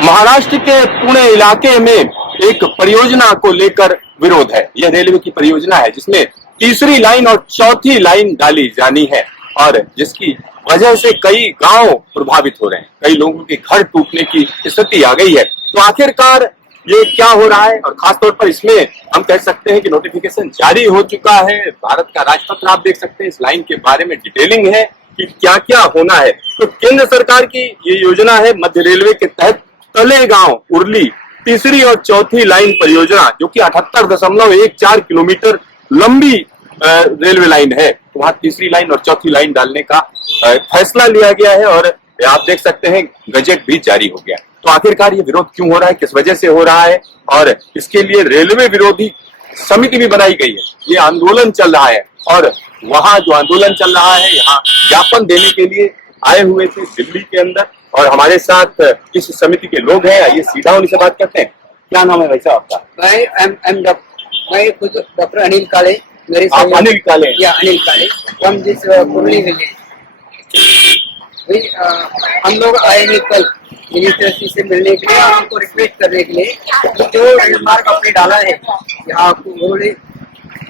महाराष्ट्र के पुणे इलाके में एक परियोजना को लेकर विरोध है। यह रेलवे की परियोजना है जिसमें तीसरी लाइन और चौथी लाइन डाली जानी है और जिसकी वजह से कई गांव प्रभावित हो रहे हैं, कई लोगों के घर टूटने की स्थिति आ गई है। तो आखिरकार ये क्या हो रहा है और खासतौर पर इसमें हम कह सकते हैं कि नोटिफिकेशन जारी हो चुका है। भारत का राजपत्र आप देख सकते हैं, इस लाइन के बारे में डिटेलिंग है कि क्या क्या होना है। तो केंद्र सरकार की ये योजना है मध्य रेलवे के तहत तलेगांव उरली तीसरी और चौथी लाइन परियोजना, जो कि 78.14 किलोमीटर लंबी रेलवे लाइन है। तो वहां तीसरी लाइन और चौथी लाइन डालने का फैसला लिया गया है और आप देख सकते हैं गजट भी जारी हो गया। तो आखिरकार ये विरोध क्यों हो रहा है, किस वजह से हो रहा है और इसके लिए रेलवे विरोधी समिति भी बनाई गई है। ये आंदोलन चल रहा है और वहां जो आंदोलन चल रहा है, यहाँ ज्ञापन देने के लिए आए हुए थे दिल्ली के अंदर और हमारे साथ इस समिति के लोग हैं। आइए सीधा उनसे बात करते हैं। क्या नाम है भाई साहब आपका? मैं खुद डॉक्टर अनिल काले। मेरे अनिल काले? या अनिल काले फ्रॉम दिस कुरली विलेज। हम लोग आए हैं कल मिनिस्टर से मिलने के लिए, हमको रिक्वेस्ट करने के लिए कि जो रेल मार्ग आपने डाला है यहाँ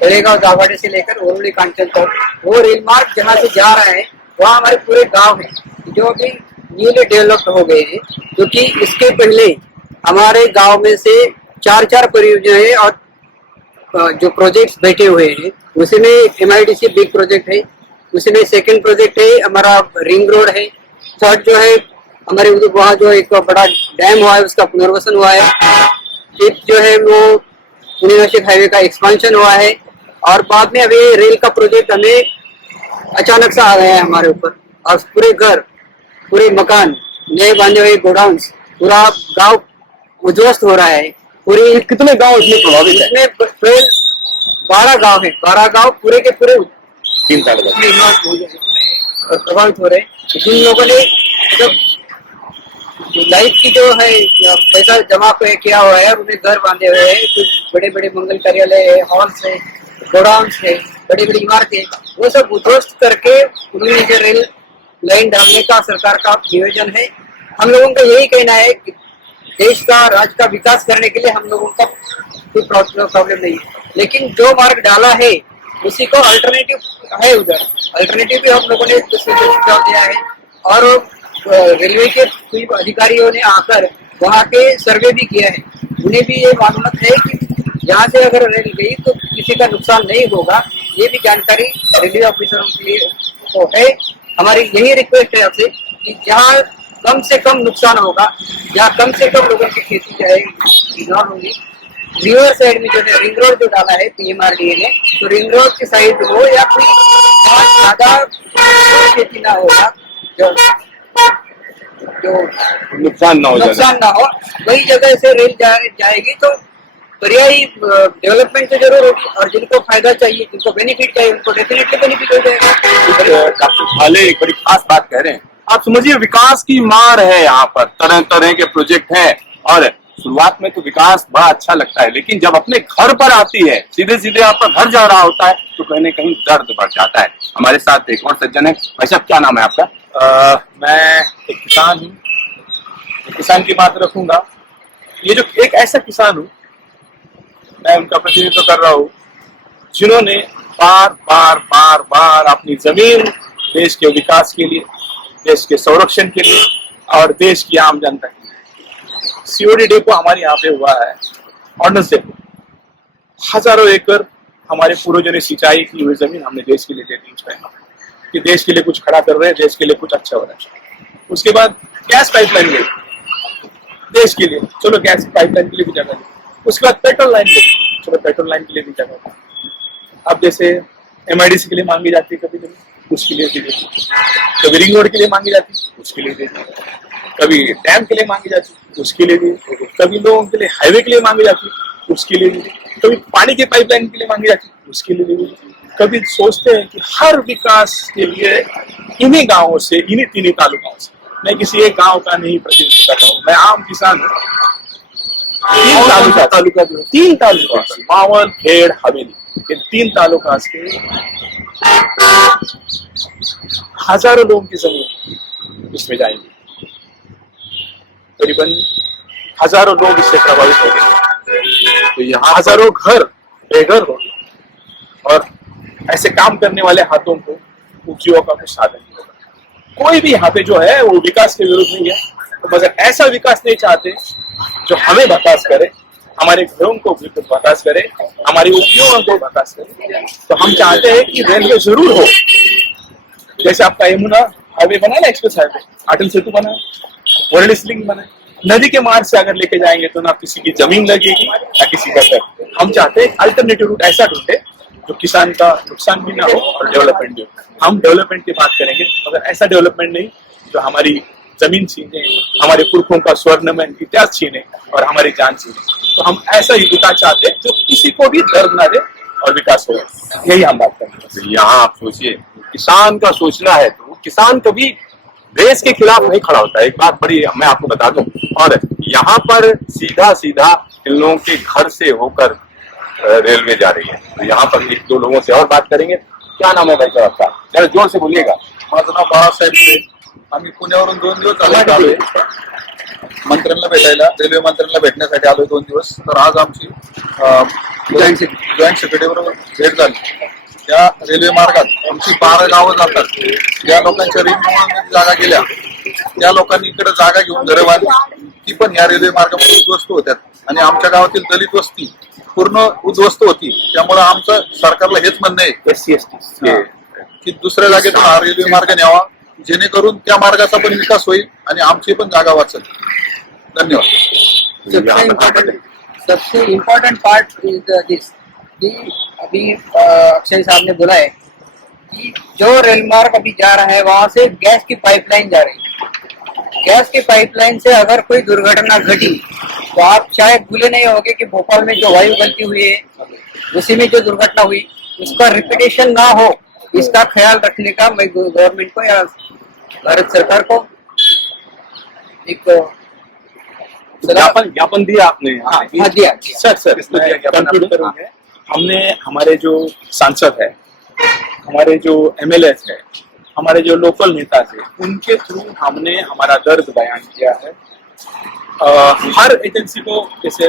तलेगांव दाभाडे से लेकर ओरवली कांचन तक, वो रेल मार्ग जहाँ से जा रहा है वहाँ हमारे पूरे गांव है जो अभी न्यूली डेवलप्ड हो गए हैं। क्योंकि इसके पहले हमारे गांव में से चार परियोजनाएं और जो प्रोजेक्ट्स बैठे हुए हैं, उसमें MIDC बिग प्रोजेक्ट है, उसमें सेकंड प्रोजेक्ट है हमारा रिंग रोड है, थर्ड जो है हमारे वहाँ जो एक बड़ा डैम हुआ है उसका पुनर्वसन हुआ है, फिफ्थ जो है वो पुणे नासिक हाईवे का एक्सपांशन हुआ है और बाद में अभी रेल का प्रोजेक्ट हमें अचानक से आ गया है हमारे ऊपर। और पूरे घर, पूरे मकान, नए बांधे हुए गोडाउन्स, पूरा गांव उद्ध्वस्त हो रहा है। पूरे कितने गांव इसमें प्रभावित है? इसमें 12 गांव है, 12 गांव पूरे के पूरे 3 तालुका प्रभावित हो रहे हैं। जिन लोगों ने जब लाइफ की जो है पैसा जमा किया हुआ है और उन्हें घर बांधे हुए हैं, कुछ बड़े बड़े मंगल कार्यालय है, हॉल्स है, गोडाउन्स है, बड़ी बड़ी इमारतें, वो सब उद्ध्वस्त करके उन्होंने जो रेल लाइन डालने का सरकार का नियोजन है। हम लोगों का यही कहना है कि देश का राज्य का विकास करने के लिए हम लोगों का कोई प्रॉब्लम नहीं है, लेकिन जो मार्ग डाला है उसी को अल्टरनेटिव है, उधर अल्टरनेटिव भी हम लोगों ने सुझाव दिया है और रेलवे के कोई अधिकारियों ने आकर वहाँ के सर्वे भी किया है। उन्हें भी ये मालूम है कि यहाँ से अगर रेल गई तो किसी का नुकसान नहीं होगा, ये भी जानकारी रेलवे ऑफिसरों के लिए तो है। हमारी यही रिक्वेस्ट है आपसे कि जहाँ कम से कम नुकसान होगा, जहाँ कम से कम लोगों की खेती जाएगी होगी, रिवर साइड में जो है रिंग रोड जो डाला है PMRDA ने, तो रिंग रोड की साइड हो या कोई ज्यादा खेती ना होगा, जो नुकसान ना हो, वही जगह से रेल जाएगी तो पर्यायी डेवलपमेंट तो जरूर होगी और जिनको फायदा चाहिए, जिनको बेनिफिट चाहिए, उनको डेफिनेटली बेनिफिट हो जाएगा। डॉक्टर भाले एक बड़ी खास बात कह रहे हैं। आप समझिए विकास की मार है यहाँ पर, तरह तरह के प्रोजेक्ट हैं और शुरुआत में तो विकास बड़ा अच्छा लगता है, लेकिन जब अपने घर पर आती है, सीधे सीधे आपका घर जा रहा होता है, तो कहीं न कहीं दर्द बढ़ जाता है। हमारे साथ एक और सज्जन है। भाई साहब क्या नाम है आपका? मैं एक किसान हूँ, किसान की बात रखूंगा। ये जो एक ऐसा किसान हूँ, मैं उनका प्रतिनिधित्व कर रहा हूँ जिन्होंने बार बार बार बार अपनी जमीन देश के विकास के लिए, देश के संरक्षण के लिए और देश की आम जनता के लिए, COD डेपो हमारे यहाँ पे हुआ है, ऑर्डिनेंस डेपो, हजारों एकड़ हमारे पूर्वजों ने सिंचाई की हुई जमीन हमने देश के लिए दे दी उस टाइम कि देश के लिए कुछ खड़ा कर रहे हैं, देश के लिए कुछ अच्छा हो रहा है। उसके बाद गैस पाइपलाइन गई देश के लिए, चलो गैस पाइपलाइन के लिए भी जगह दी। उसके बाद पेट्रोल लाइन गई, चलो पेट्रोल लाइन के लिए भी जगह दी। अब जैसे MIDC के लिए मांगी जाती है, कभी कभी उसके लिए भी देती, कभी रिंग रोड के लिए मांगी जाती है उसके लिए देती, कभी डैम के लिए मांगी जाती है उसके लिए भी, कभी लोगों के लिए हाईवे के लिए मांगी जाती है उसके लिए भी, कभी पानी के पाइपलाइन के लिए मांगी जाती है उसके लिए भी। कभी सोचते हैं कि हर विकास के लिए इन्हीं गांवों से, इन्हीं 3 तालुकाओं से, मैं किसी एक गांव का नहीं प्रतिनिधित्व कर रहा हूँ, मैं आम किसान हूँ। 3 तालुका मावल, खेड़, हवेली, ये 3 तालुका के हजारों लोगों की जमीन इसमें जाएंगी। करीबन हजारों लोग इससे प्रभावित हो गए, तो यहाँ हजारों घर बेघर हो गए, और ऐसे काम करने वाले हाथों को उपजीविका का कुछ साधन नहीं होगा। कोई भी यहाँ पे जो है वो विकास के विरुद्ध नहीं है, तो मगर ऐसा विकास नहीं चाहते जो हमें बर्दाश्त करे, हमारे घरों को बर्दाश्त करे, हमारी उपयोगों को बर्दाश्त करे। तो हम चाहते हैं कि रेलवे जरूर हो, जैसे आपका यमुना हाईवे बना ना, एक्सप्रेस हाईवे, अटल सेतु बना, वर्ल्ड स्लिंग बना, नदी के मार्ग से अगर लेके जाएंगे तो ना किसी की जमीन लगेगी ना किसी का घर। हम चाहते हैं अल्टरनेटिव रूट ऐसा ढूंढे जो किसान का नुकसान भी ना हो और डेवलपमेंट भी हो। हम डेवलपमेंट की बात करेंगे, मगर ऐसा डेवलपमेंट नहीं जो हमारी जमीन छीने, हमारे पुरखों का स्वर्णमय इतिहास छीने और हमारी जान छीने। तो हम ऐसा ही विकास चाहते हैं जो किसी को भी दर्द ना दे और विकास हो, यही हम बात करेंगे। तो यहाँ आप सोचिए, किसान का सोचना है तो किसान कभी देश के खिलाफ नहीं खड़ा होता है। एक बात बड़ी मैं आपको बता दूं, और यहाँ पर सीधा सीधा इन लोगों के घर से होकर रेलवे जा रही है। तो यहाँ पर एक दो लोगों से और बात करेंगे। क्या नाम है भाई साहब आपका? जरा जोर से बोलिएगा। माझं नाव बाळासाहेब आहे. आम्ही पुण्यावरून 2 दिवस झाले आलोय मंत्र्यांना भेटायला, रेल्वे मंत्र्यांना भेटण्यासाठी आलोय 2 दिवस. तर आज आमची जॉईंट सेक्रेटरी बरोबर भेट झाली. त्या रेल्वे मार्गात आमची 12 गावं जातात. ज्या लोकांच्या रिंगमुळे जागा गेल्या त्या लोकांनी इकडे जागा घेऊन घरं बांधली, ती पण या रेल्वे मार्गामध्ये उद्ध्वस्त होत्यात. आणि आमच्या गावातील दलित वस्ती पूर्ण उद्ध्वस्त होती. त्यामुळे आमचं सरकारला हेच म्हणणं आहे SC/ST की दुसऱ्या जागेतून हा रेल्वे मार्ग न्यावा, जेणेकरून त्या मार्गाचा पण विकास होईल आणि आमची पण जागा वाचेल. धन्यवाद. सबसे इम्पोर्टेंट पार्ट इज दिस कि अभी अक्षय साहब ने बोला है कि जो रेल मार्ग अभी जा रहा है वहां से गैस की पाइपलाइन जा रही है। गैस की पाइपलाइन से अगर कोई दुर्घटना घटी तो आप शायद भूले नहीं होंगे कि भोपाल में जो वायु गलती हुई है उसी में जो दुर्घटना हुई उसका रिपीटेशन ना हो, इसका ख्याल रखने का मैं गवर्नमेंट को या भारत सरकार को एक ज्ञापन दिया आपने। हाँ, दिया। सर कंक्लूड करूंगे। हमने हमारे जो सांसद है, हमारे जो MLA है, हमारे जो लोकल नेता थे, उनके थ्रू हमने हमारा दर्द बयान किया है। हर एजेंसी को, जैसे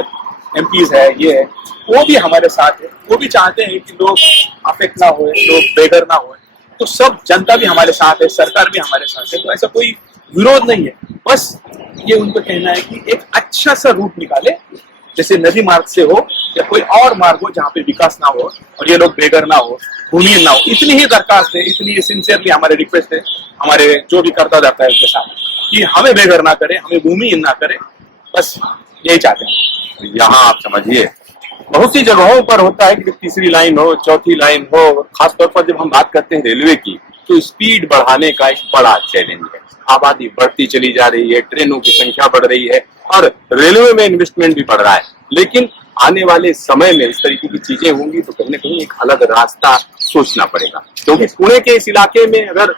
MPs है, ये है, वो भी हमारे साथ है। वो भी चाहते हैं कि लोग अफेक्ट ना हो, लोग बेघर ना हो। तो सब जनता भी हमारे साथ है, सरकार भी हमारे साथ है। तो ऐसा कोई विरोध नहीं है। बस ये उनको कहना है कि एक अच्छा सा रूट निकाले, जैसे नदी मार्ग से हो या कोई और मार्ग हो जहाँ पे विकास ना हो और ये लोग बेघर ना हो, भूमिहीन ना हो। इतनी ही दरखास्त है, इतनी सिंसियरली हमारे रिक्वेस्ट है हमारे जो भी करता जाता है उसके सामने कि हमें बेघर ना करे, हमें भूमिहीन ना करे। बस यही चाहते हैं। यहाँ आप समझिए, बहुत सी जगहों पर होता है कि तीसरी लाइन हो, चौथी लाइन हो। खासतौर पर जब हम बात करते हैं रेलवे की, तो स्पीड बढ़ाने का एक बड़ा चैलेंज है। आबादी बढ़ती चली जा रही है, ट्रेनों की संख्या बढ़ रही है और रेलवे में इन्वेस्टमेंट भी बढ़ रहा है। लेकिन आने वाले समय में इस तरीके की चीजें होंगी तो कहीं ना कहीं एक अलग रास्ता सोचना पड़ेगा। क्योंकि पुणे के इस इलाके में अगर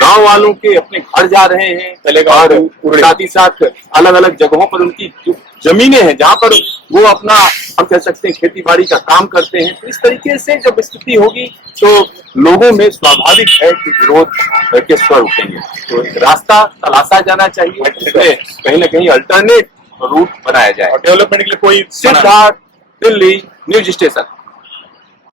गांव वालों के अपने घर जा रहे हैं और साथ ही साथ अलग अलग जगहों पर उनकी जो जमीनें हैं जहां पर वो अपना, हम कह सकते हैं, खेती बाड़ी का काम करते हैं, तो इस तरीके से जब स्थिति होगी तो लोगों में स्वाभाविक है कि विरोध के स्वर उठेंगे। तो एक रास्ता तलाशा जाना चाहिए, जिसमें कहीं ना कहीं अल्टरनेट रूट बनाया जाए। और डेवलपमेंट के लिए कोई सिद्धार्थ, दिल्ली, न्यूज स्टेशन।